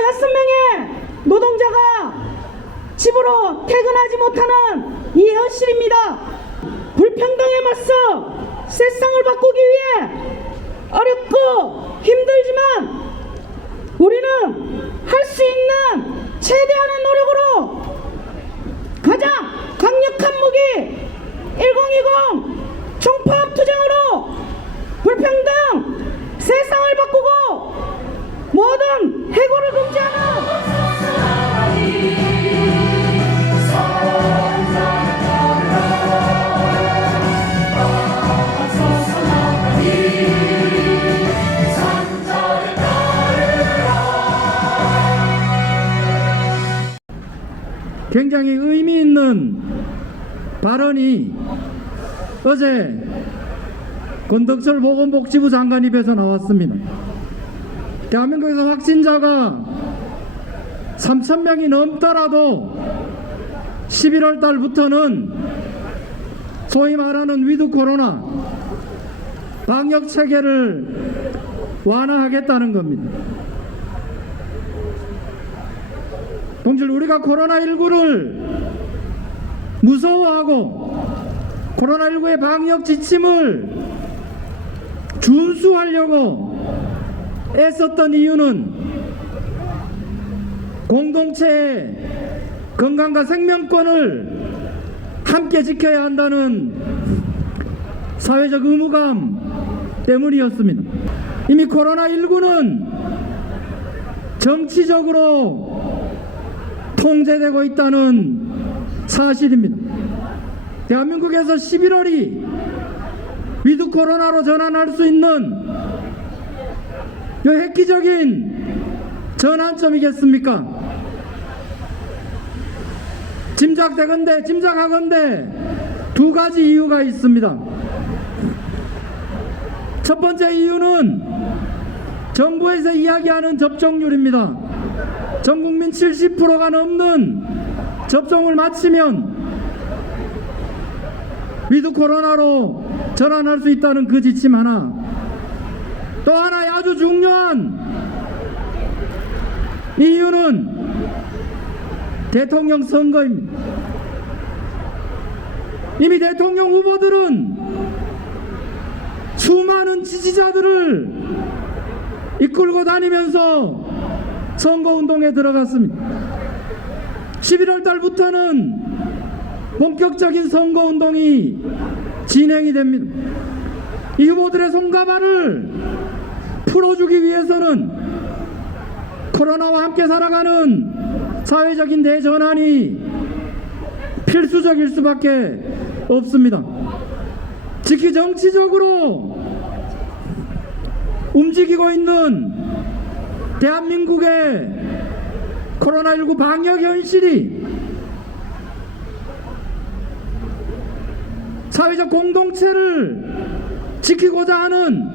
6명의 노동자가 집으로 퇴근하지 못하는 이 현실입니다. 불평등에 맞서 세상을 바꾸기 위해 어렵고 힘들지만 우리는 할 수 있는 최대한의 노력으로 가장 강력한 무기 1020 총파업 투쟁으로 불평등 세상을 바꾸고 모든 해고를 금지하는 굉장히 의미 있는 발언이 어제 권덕철 보건복지부 장관 입에서 나왔습니다. 대한민국에서 확진자가 3,000명이 넘더라도 11월 달부터는 소위 말하는 위드 코로나 방역 체계를 완화하겠다는 겁니다. 동지들, 우리가 코로나19를 무서워하고 코로나19의 방역 지침을 준수하려고 애썼던 이유는 공동체의 건강과 생명권을 함께 지켜야 한다는 사회적 의무감 때문이었습니다. 이미 코로나19는 정치적으로 통제되고 있다는 사실입니다. 대한민국에서 11월이 위드 코로나로 전환할 수 있는 이 획기적인 전환점이겠습니까? 짐작하건대 두 가지 이유가 있습니다. 첫 번째 이유는 정부에서 이야기하는 접종률입니다. 전 국민 70%가 넘는 접종을 마치면 위드 코로나로 전환할 수 있다는 그 지침 하나, 또 하나 아주 중요한 이유는 대통령 선거입니다. 이미 대통령 후보들은 수많은 지지자들을 이끌고 다니면서 선거운동에 들어갔습니다. 11월 달부터는 본격적인 선거운동이 진행이 됩니다. 이 후보들의 손가발을 풀어주기 위해서는 코로나와 함께 살아가는 사회적인 대전환이 필수적일 수밖에 없습니다. 특히 정치적으로 움직이고 있는 대한민국의 코로나19 방역 현실이 사회적 공동체를 지키고자 하는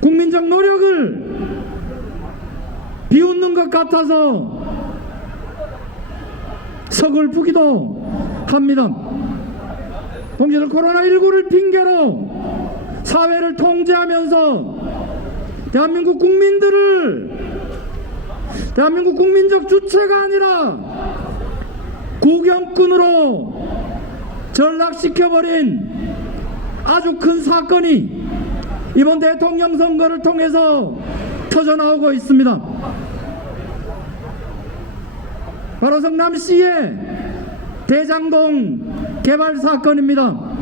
국민적 노력을 비웃는 것 같아서 서글프기도 합니다. 동지들, 코로나19를 핑계로 사회를 통제하면서 대한민국 국민적 주체가 아니라 구경꾼으로 전락시켜버린 아주 큰 사건이 이번 대통령 선거를 통해서 터져나오고 있습니다. 바로 성남시의 대장동 개발 사건입니다.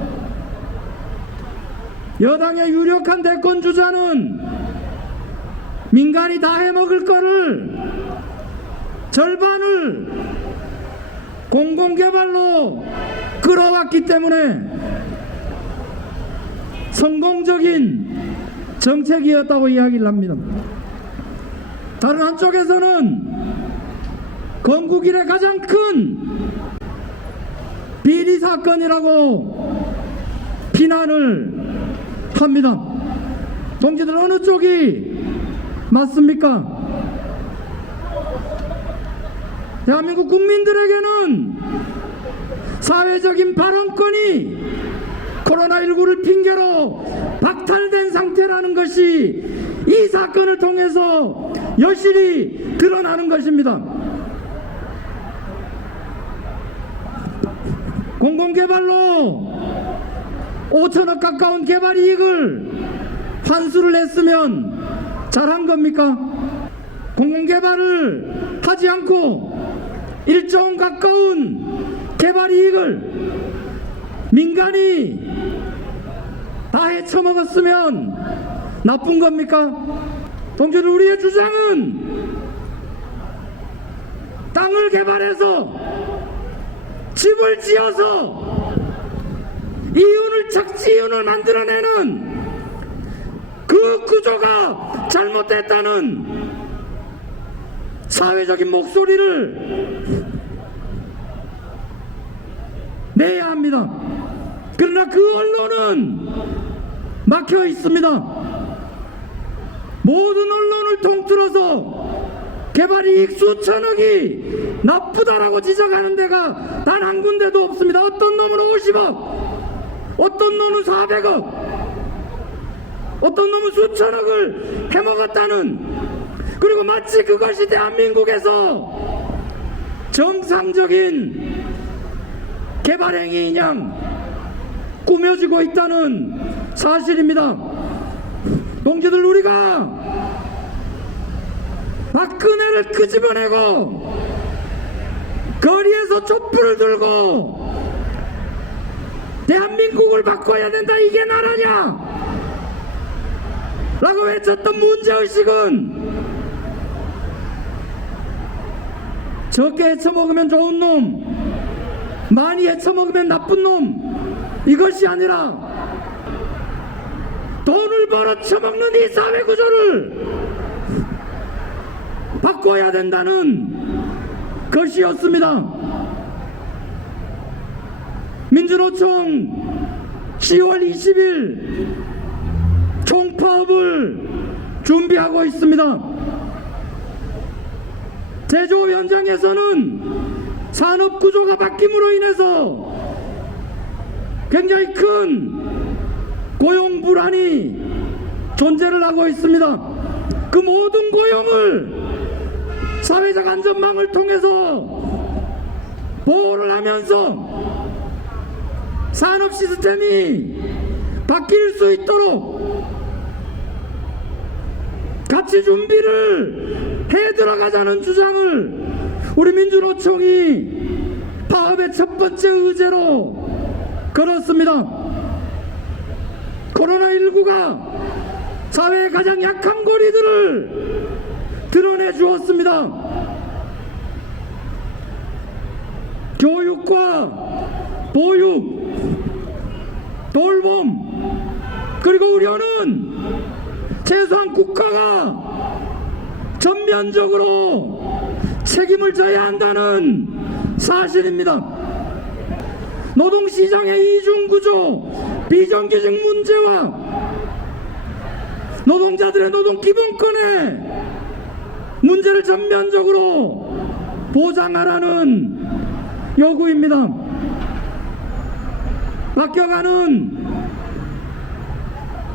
여당의 유력한 대권 주자는 민간이 다 해먹을 거를 절반을 공공개발로 끌어왔기 때문에 성공적인 정책이었다고 이야기를 합니다. 다른 한쪽에서는 건국 이래 가장 큰 비리 사건이라고 비난을 합니다. 동지들, 어느 쪽이 맞습니까? 대한민국 국민들에게는 사회적인 발언권이 코로나19를 핑계로 박탈된 상태라는 것이 이 사건을 통해서 여실히 드러나는 것입니다. 공공개발로 5천억 가까운 개발 이익을 환수를 했으면 잘한 겁니까? 공공개발을 하지 않고 1조 원 가까운 개발 이익을 민간이 다 헤쳐먹었으면 나쁜 겁니까? 동지들, 우리의 주장은 땅을 개발해서 집을 지어서 착지이윤을 만들어내는 그 구조가 잘못됐다는 사회적인 목소리를 내야 합니다. 그러나 그 언론은 막혀 있습니다. 모든 언론을 통틀어서 개발이익 수천억이 나쁘다라고 지적하는 데가 단 한 군데도 없습니다. 어떤 놈은 50억, 어떤 놈은 400억, 어떤 놈은 수천억을 해먹었다는, 그리고 마치 그것이 대한민국에서 정상적인 개발행위인 양 꾸며지고 있다는 사실입니다. 동지들, 우리가 박근혜를 끄집어내고 거리에서 촛불을 들고 대한민국을 바꿔야 된다, 이게 나라냐 라고 외쳤던 문제의식은 적게 헤쳐먹으면 좋은 놈, 많이 헤쳐먹으면 나쁜 놈, 이것이 아니라 돈을 벌어 처먹는 이 사회구조를 바꿔야 된다는 것이었습니다. 민주노총 10월 20일 총파업을 준비하고 있습니다. 제조업 현장에서는 산업구조가 바뀜으로 인해서 굉장히 큰 고용불안이 존재를 하고 있습니다. 그 모든 고용을 사회적 안전망을 통해서 보호를 하면서 산업 시스템이 바뀔 수 있도록 같이 준비를 해 들어가자는 주장을 우리 민주노총이 파업의 첫 번째 의제로 걸었습니다. 코로나19가 사회의 가장 약한 고리들을 드러내 주었습니다. 교육과 보육, 돌봄, 그리고 우려는 최소한 국가가 전면적으로 책임을 져야 한다는 사실입니다. 노동시장의 이중구조, 비정규직 문제와 노동자들의 노동 기본권의 문제를 전면적으로 보장하라는 요구입니다. 바뀌어가는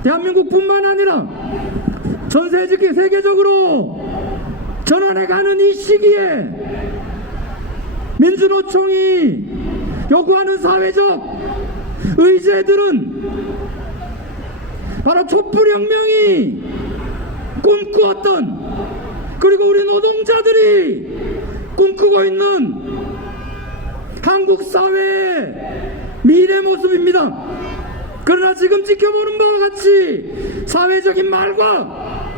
대한민국뿐만 아니라 전 세계적으로 전환해가는 이 시기에 민주노총이 요구하는 사회적 의제들은 바로 촛불혁명이 꿈꾸었던, 그리고 우리 노동자들이 꿈꾸고 있는 한국 사회의 미래 모습입니다. 그러나 지금 지켜보는 바와 같이 사회적인 말과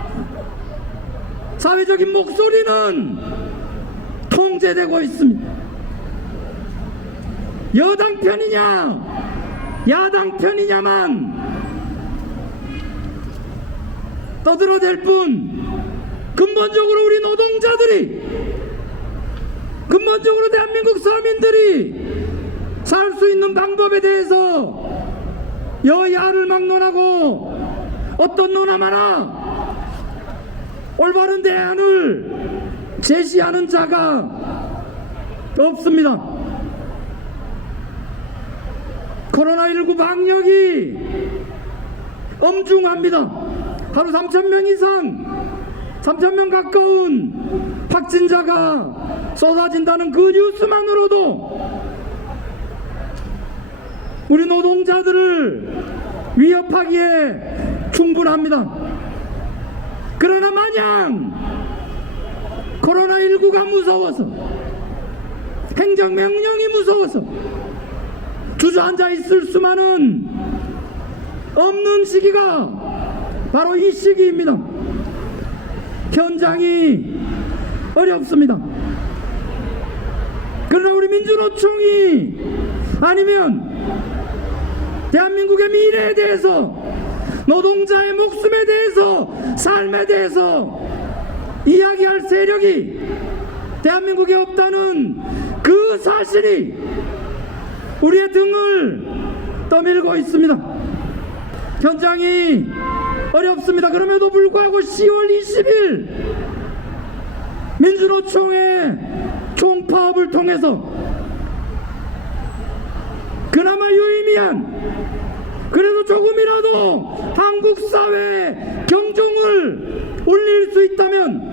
사회적인 목소리는 통제되고 있습니다. 여당 편이냐 야당 편이냐만 떠들어댈 뿐, 근본적으로 우리 노동자들이, 근본적으로 대한민국 서민들이 살 수 있는 방법에 대해서 여야를 막론하고 어떤 놈 하나 올바른 대안을 제시하는 자가 없습니다. 코로나19 방역이 엄중합니다. 하루 3,000명 이상 3,000명 가까운 확진자가 쏟아진다는 그 뉴스만으로도 우리 노동자들을 위협하기에 충분합니다. 그러나 마냥 코로나19가 무서워서, 행정명령이 무서워서 주저앉아 있을 수만은 없는 시기가 바로 이 시기입니다. 현장이 어렵습니다. 그러나 우리 민주노총이 아니면 대한민국의 미래에 대해서, 노동자의 목숨에 대해서, 삶에 대해서 이야기할 세력이 대한민국에 없다는 그 사실이 우리의 등을 떠밀고 있습니다. 현장이 어렵습니다. 그럼에도 불구하고 10월 20일 민주노총의 총파업을 통해서 그나마 유의미한, 그래도 조금이라도 한국 사회의 경종을 울릴 수 있다면,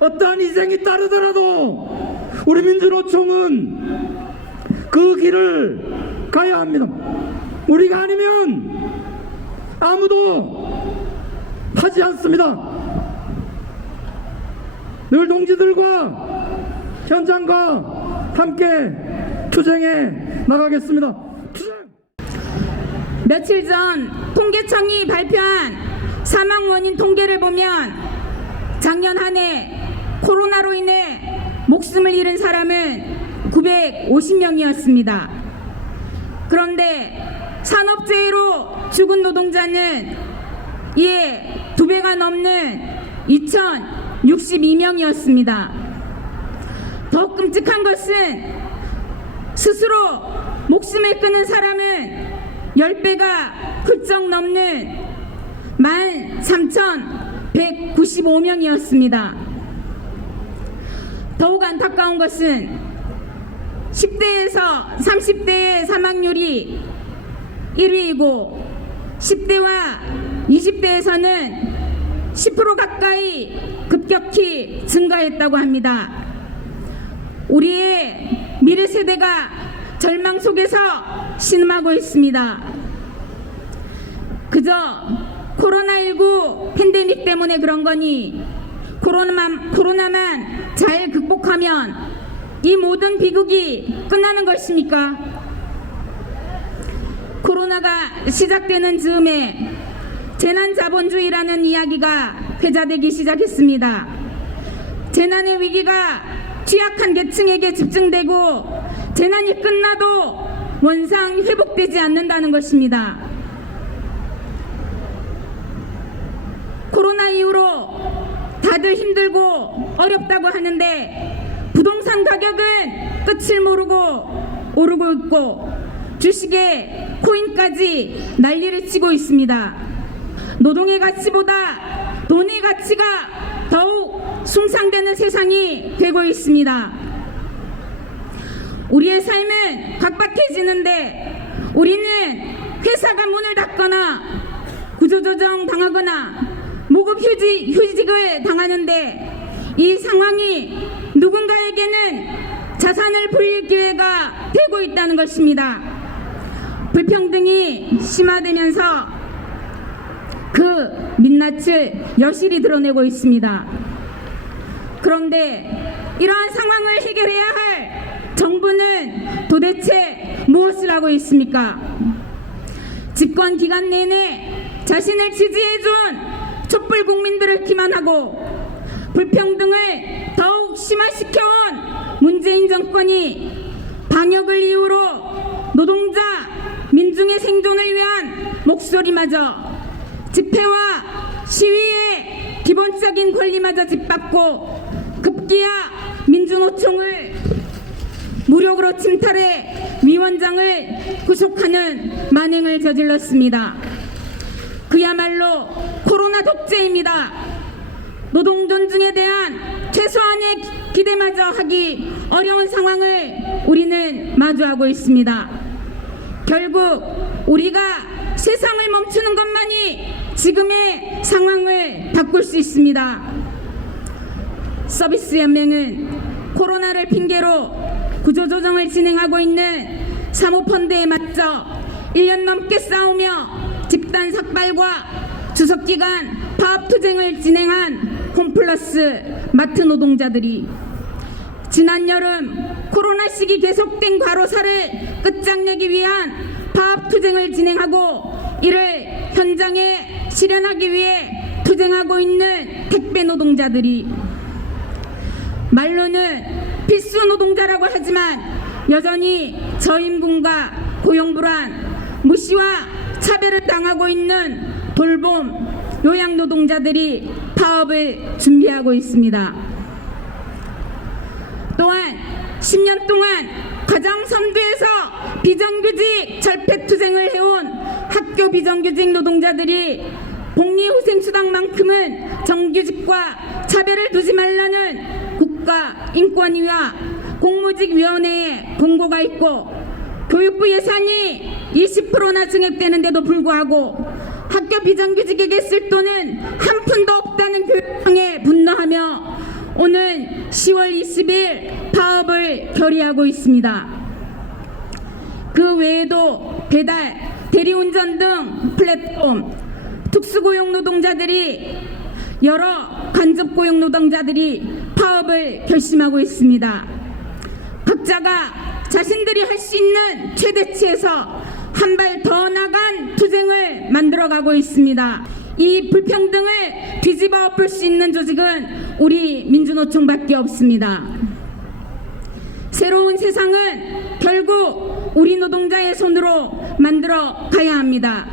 어떠한 희생이 따르더라도 우리 민주노총은 그 길을 가야 합니다. 우리가 아니면 아무도 하지 않습니다. 늘 동지들과 현장과 함께 투쟁해 나가겠습니다. 투쟁! 며칠 전 통계청이 발표한 사망 원인 통계를 보면 작년 한 해 코로나로 인해 목숨을 잃은 사람은 950명이었습니다. 그런데 산업재해로 죽은 노동자는 이에 2배가 넘는 2,062명이었습니다. 더 끔찍한 것은 스스로 목숨을 끊은 사람은 10배가 훌쩍 넘는 13,195명이었습니다. 더욱 안타까운 것은 10대에서 30대의 사망률이 1위이고 10대와 20대에서는 10% 가까이 급격히 증가했다고 합니다. 우리의 미래 세대가 절망 속에서 신음하고 있습니다. 그저 코로나19 팬데믹 때문에 그런 거니 코로나만 잘 극복하면 이 모든 비극이 끝나는 것입니까? 코로나가 시작되는 즈음에 재난자본주의라는 이야기가 회자되기 시작했습니다. 재난의 위기가 취약한 계층에게 집중되고 재난이 끝나도 원상 회복되지 않는다는 것입니다. 코로나 이후로 다들 힘들고 어렵다고 하는데 부동산 가격은 끝을 모르고 오르고 있고 주식에 코인까지 난리를 치고 있습니다. 노동의 가치보다 돈의 가치가 더욱 숭상되는 세상이 되고 있습니다. 우리의 삶은 각박해지는데 우리는 회사가 문을 닫거나 구조조정 당하거나 무급 휴직을 당하는데 이 상황이 누군가에게는 자산을 불릴 기회가 되고 있다는 것입니다. 불평등이 심화되면서 그 민낯을 여실히 드러내고 있습니다. 그런데 이러한 상황을 해결해야 할 정부는 도대체 무엇을 하고 있습니까? 집권 기간 내내 자신을 지지해준 촛불 국민들을 기만하고 불평등을 더욱 심화시켜온 문재인 정권이 방역을 이유로 노동자, 민중의 생존을 위한 목소리마저 집회와 시위의 기본적인 권리마저 짓밟고 급기야 민주노총을 무력으로 침탈해 위원장을 구속하는 만행을 저질렀습니다. 그야말로 코로나 독재입니다. 노동 존중에 대한 최소한의 기대마저 하기 어려운 상황을 우리는 마주하고 있습니다. 결국 우리가 세상을 멈추는 것만이 지금의 상황을 바꿀 수 있습니다. 서비스연맹은 코로나를 핑계로 구조조정을 진행하고 있는 사모펀드에 맞서 1년 넘게 싸우며 집단 삭발과 추석기간 파업투쟁을 진행한 홈플러스 마트 노동자들이 지난 여름 코로나 시기 계속된 과로사를 끝장내기 위한 파업투쟁을 진행하고 이를 현장에 실현하기 위해 투쟁하고 있는 택배 노동자들이 말로는 필수 노동자라고 하지만 여전히 저임금과 고용불안, 무시와 차별을 당하고 있는 돌봄, 요양노동자들이 파업을 준비하고 있습니다. 또한 10년 동안 가장 선두에서 비정규직 절폐투쟁을 해온 학교 비정규직 노동자들이 복리후생수당만큼은 정규직과 차별을 두지 말라는 국가인권위와 공무직위원회에 공고가 있고 교육부 예산이 20%나 증액되는데도 불구하고 학교 비정규직에게 쓸 돈은 한 푼도 없다는 교육청에 분노하며 오늘 10월 20일 파업을 결의하고 있습니다. 그 외에도 배달, 대리운전 등 플랫폼, 특수고용 노동자들이 여러 간접고용 노동자들이 파업을 결심하고 있습니다. 각자가 자신들이 할 수 있는 최대치에서 한 발 더 나간 투쟁을 만들어가고 있습니다. 이 불평등을 뒤집어 엎을 수 있는 조직은 우리 민주노총밖에 없습니다. 새로운 세상은 결국 우리 노동자의 손으로 만들어 가야 합니다.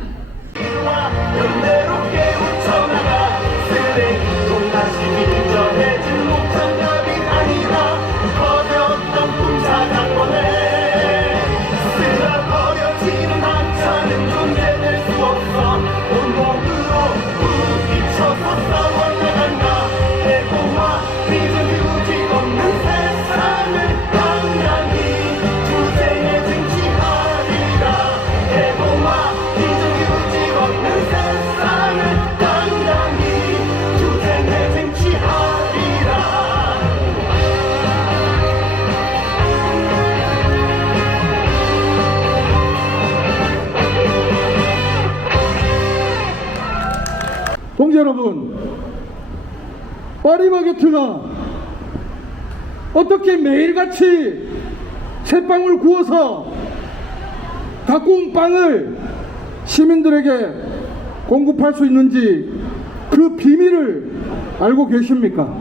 동지 여러분, 파리바게트가 어떻게 매일같이 새빵을 구워서 갖고 온 빵을 시민들에게 공급할 수 있는지 그 비밀을 알고 계십니까?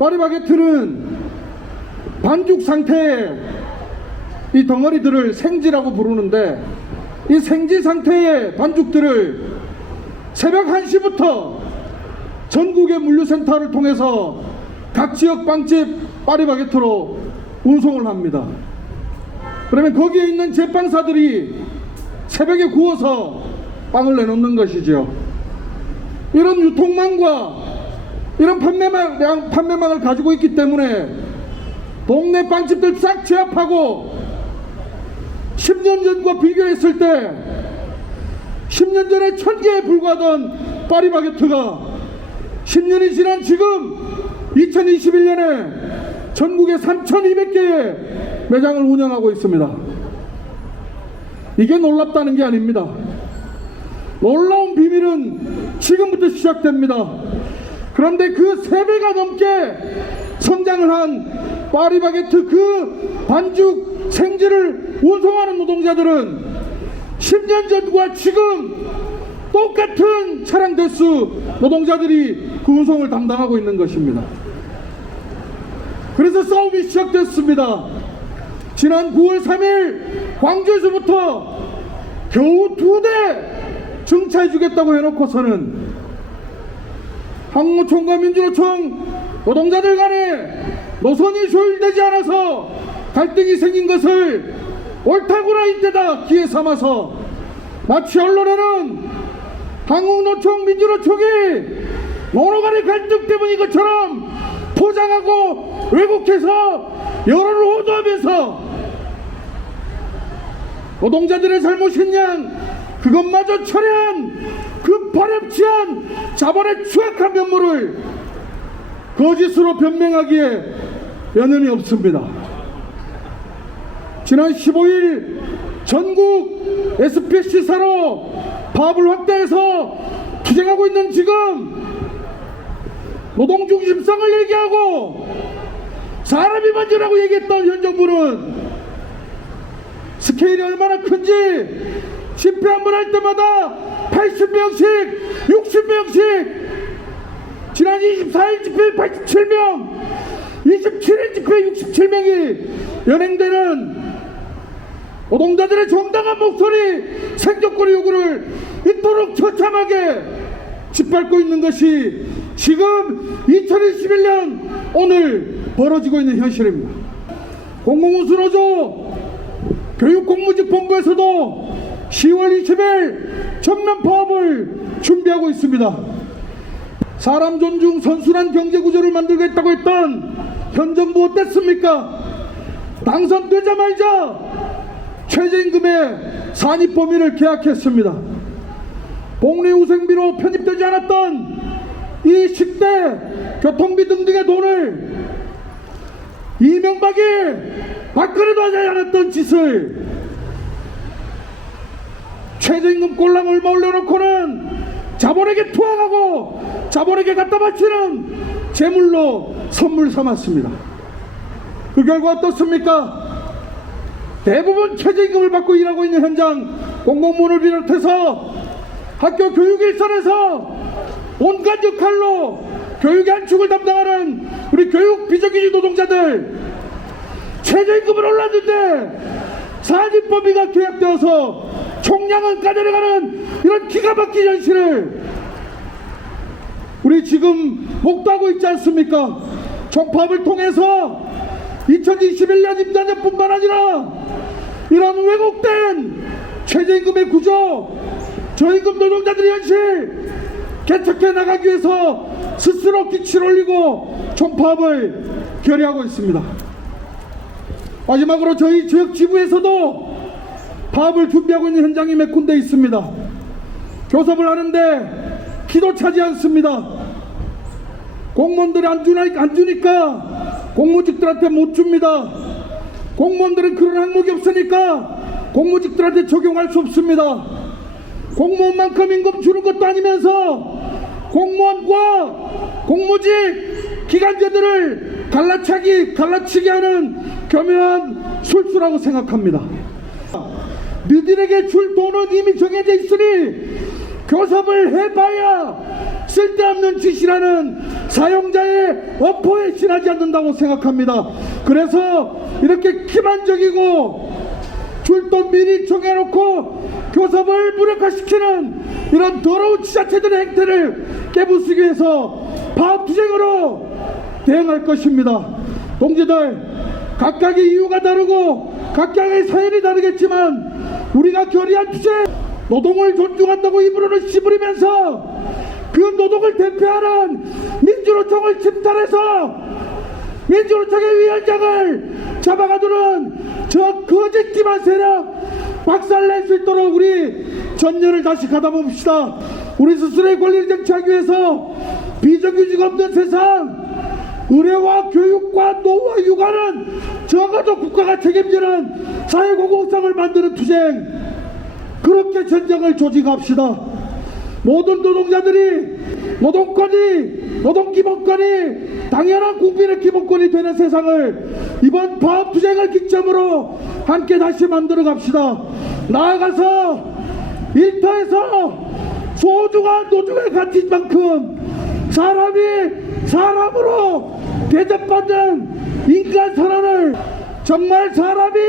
파리바게트는 반죽 상태의 이 덩어리들을 생지라고 부르는데 이 생지 상태의 반죽들을 새벽 1시부터 전국의 물류센터를 통해서 각 지역 빵집 파리바게트로 운송을 합니다. 그러면 거기에 있는 제빵사들이 새벽에 구워서 빵을 내놓는 것이죠. 이런 유통망과 이런 판매망을 가지고 있기 때문에 동네 빵집들 싹 제압하고 10년 전과 비교했을 때 10년 전에 1000개에 불과하던 파리바게트가 10년이 지난 지금 2021년에 전국에 3200개의 매장을 운영하고 있습니다. 이게 놀랍다는 게 아닙니다. 놀라운 비밀은 지금부터 시작됩니다. 그런데 그 3배가 넘게 성장을 한 파리바게트 그 반죽 생지를 운송하는 노동자들은 10년 전과 지금 똑같은 차량 대수 노동자들이 그 운송을 담당하고 있는 것입니다. 그래서 싸움이 시작됐습니다. 지난 9월 3일 광주에서부터 겨우 2대 정차해 주겠다고 해놓고서는 항노총과 민주노총 노동자들 간에 노선이 조율되지 않아서 갈등이 생긴 것을 옳다구나 이때다 기회 삼아서 마치 언론에는 한국노총 민주노총이 노노간의 갈등 때문인 것처럼 포장하고 왜곡해서 여론을 호도하면서 노동자들의 잘못인 양 그것마저 철회한 그 발염치한 자본의 추악한 면모를 거짓으로 변명하기에 여념이 없습니다. 지난 15일 전국 SPC사로 파업을 확대해서 투쟁하고 있는 지금 노동중심성을 얘기하고 사람이 먼저라고 얘기했던 현 정부는 스케일이 얼마나 큰지 집회 한 번 할 때마다 80명씩 60명씩 지난 24일 집회 87명 27일 집회 67명이 연행되는 노동자들의 정당한 목소리 생존권의 요구를 이토록 처참하게 짓밟고 있는 것이 지금 2021년 오늘 벌어지고 있는 현실입니다. 공공운수노조 교육공무직본부에서도 10월 20일 전면 파업을 준비하고 있습니다. 사람 존중 선순환 경제구조를 만들겠다고 했던 현 정부 어땠습니까? 당선되자마자 최저임금의 산입 범위를 계약했습니다. 복리후생비로 편입되지 않았던 이 식대, 교통비 등등의 돈을 이명박이 박근혜도 하지 않았던 짓을 최저임금 꼴랑 얼마 올려놓고는 자본에게 투항하고 자본에게 갖다 바치는 제물로 선물 삼았습니다. 그 결과 어떻습니까? 대부분 최저임금을 받고 일하고 있는 현장 공공부문을 비롯해서 학교 교육 일선에서 온갖 역할로 교육의 한 축을 담당하는 우리 교육 비정규직 노동자들 최저임금을 올랐는데 산입범위가 계약되어서 총량은 까내려가는 이런 기가 막힌 현실을 우리 지금 목도하고 있지 않습니까? 총파업을 통해서 2021년 임자년뿐만 아니라 이런 왜곡된 최저임금의 구조, 저임금 노동자들의 현실 개척해 나가기 위해서 스스로 기치를 올리고 총파업을 결의하고 있습니다. 마지막으로 저희 지역 지부에서도 파업을 준비하고 있는 현장이 몇 군데 있습니다. 교섭을 하는데 키도 차지 않습니다. 공무원들이 안 주니까 공무직들한테 못 줍니다. 공무원들은 그런 항목이 없으니까 공무직들한테 적용할 수 없습니다. 공무원만큼 임금 주는 것도 아니면서 공무원과 공무직 기관제들을 갈라치기 하는 교묘한 술수라고 생각합니다. 너희들에게 줄 돈은 이미 정해져 있으니 교섭을 해봐야 쓸데없는 짓이라는 사용자의 어포에 지나지 않는다고 생각합니다. 그래서 이렇게 기만적이고 줄 돈 미리 정해놓고 교섭을 무력화시키는 이런 더러운 지자체들의 행태를 깨부수기 위해서 파업투쟁으로 대응할 것입니다. 동지들, 각각의 이유가 다르고 각각의 사연이 다르겠지만 우리가 결의한 투쟁, 노동을 존중한다고 입으로는 씨부리면서 그 노동을 대표하는 민주노총을 침탈해서 민주노총의 위원장을 잡아가두는 저 거짓 기만 세력 박살낼 수 있도록 우리 전열을 다시 가다봅시다. 우리 스스로의 권리를 쟁취하기 위해서 비정규직 없는 세상, 의료와 교육과 노후와 육아는 적어도 국가가 책임지는 사회공공성을 만드는 투쟁, 그렇게 전쟁을 조직합시다. 모든 노동자들이 노동권이, 노동기본권이 당연한 국민의 기본권이 되는 세상을 이번 파업투쟁을 기점으로 함께 다시 만들어 갑시다. 나아가서 일터에서 소중한 노중의 가치인 만큼 사람이 사람으로 대접받는 인간 선언을, 정말 사람이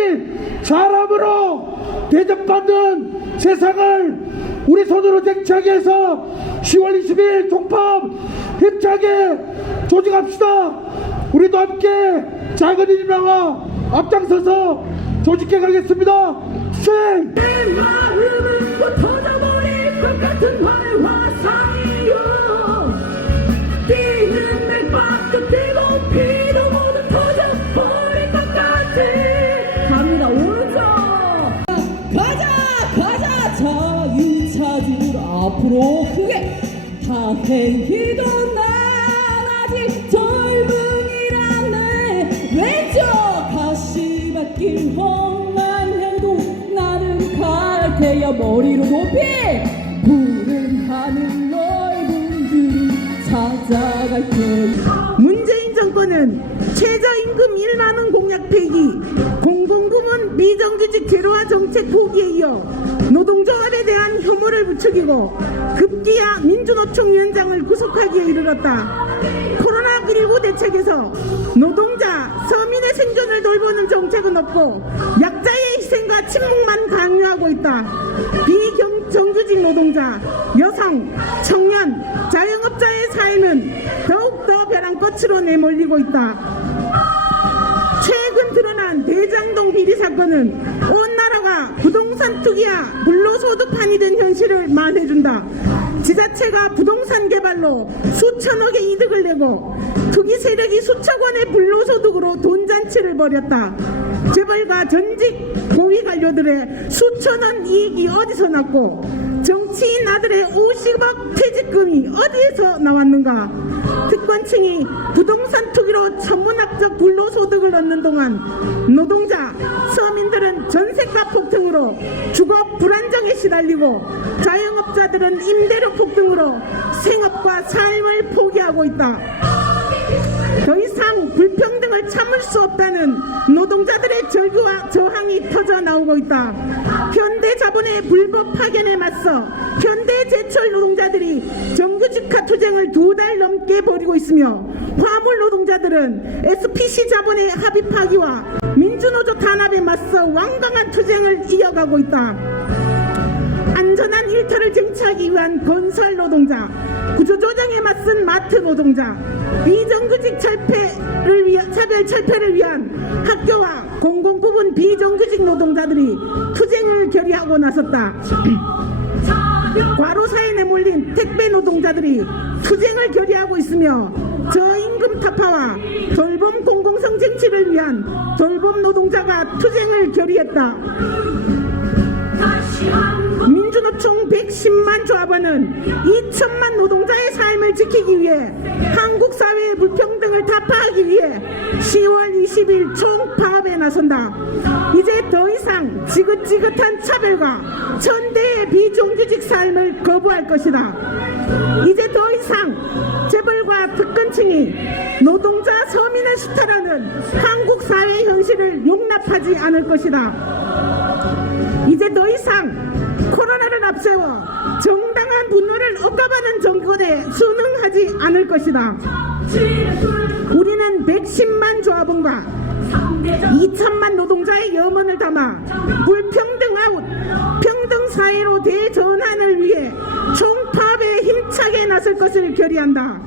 사람으로 대접받는 세상을 우리 손으로 쟁취하기 위해서 10월 20일 총파업 힘차게 조직합시다. 우리도 함께 작은 일이나마 앞장서서 조직해 가겠습니다. 투쟁! 내 마음은 곧 터져버릴 것 같은 활화상이요, 뛰는 맥박도 뛰고 피도 모두 터져버릴 것 같아. 갑니다. 오른쪽 가자 가자 자유 앞으로 크게 다행히도 난 아직 젊은이라네 왼쪽 가시밭길 험한 행동 나는 갈 테야 머리로 높이 푸른 하늘 넓은 길 찾아갈 테야. 문재인 정권은 최저임금 1만원 공약 폐기, 공공부문 비정규직 제로화 정책 포기에 이어 노동조합에 대한 혐오를 부추기고 급기야 민주노총 위원장을 구속하기에 이르렀다. 코로나19 대책에서 노동자, 서민의 생존을 돌보는 정책은 없고 약자의 희생과 침묵만 강요하고 있다. 비정규직 노동자, 여성, 청년, 자영업자의 삶은 더욱더 벼랑끝으로 내몰리고 있다. 최근 드러난 대장동 비리 사건은 온 나라가 부동산 투기야 불로소득판이 된 현실을 말해준다. 지자체가 부동산 개발로 수천억의 이득을 내고 투기 세력이 수천 원의 불로소득으로 돈잔치를 벌였다. 재벌과 전직 고위 관료들의 수천원 이익이 어디서 났고 정치인 아들의 50억 퇴직금이 어디에서 나왔는가. 특권층이 부동산 투기로 천문학적 불로소득을 얻는 동안 노동자, 서민들은 전세가 폭등으로 주거 불안정에 시달리고 자영업자들은 임대료 폭등으로 생업과 삶을 포기하고 있다. 더 이상 불평등을 참을 수 없다는 노동자들의 절규와 저항이 터져 나오고 있다. 현대 자본의 불법 파견에 맞서 현대 제철 노동자들이 정규직화 투쟁을 2달 넘게 벌이고 있으며 화물 노동자들은 SPC 자본의 합의 파기와 민주노조 탄압에 맞서 완강한 투쟁을 이어가고 있다. 안전한 일터를 쟁취하기 위한 건설 노동자, 구조조정에 맞선 마트 노동자, 비정규직 차별 철폐를 위한 학교와 공공부문 비정규직 노동자들이 투쟁을 결의하고 나섰다. 과로사에 내몰린 택배 노동자들이 투쟁을 결의하고 있으며 저임금 타파와 돌봄 공공성 쟁취를 위한 돌봄 노동자가 투쟁을 결의했다. 민주노총 110만 조합원은 2천만 노동자의 삶을 지키기 위해 한국 사회의 불평등을 타파하기 위해 10월 20일 총파업에 나선다. 이제 더 이상 지긋지긋한 차별과 천대의 비정규직 삶을 거부할 것이다. 이제 더 이상 재벌과 특권층이 노동자 서민을 수탈하는 한국 사회 현실을 용납하지 않을 것이다. 이제 더 이상 코로나를 앞세워 정당한 분노를 억압하는 정권에 순응하지 않을 것이다. 우리는 110만 조합원과 2천만 노동자의 염원을 담아 불평등 아웃, 평등 사회로 대전환을 위해 총파업에 힘차게 나설 것을 결의한다.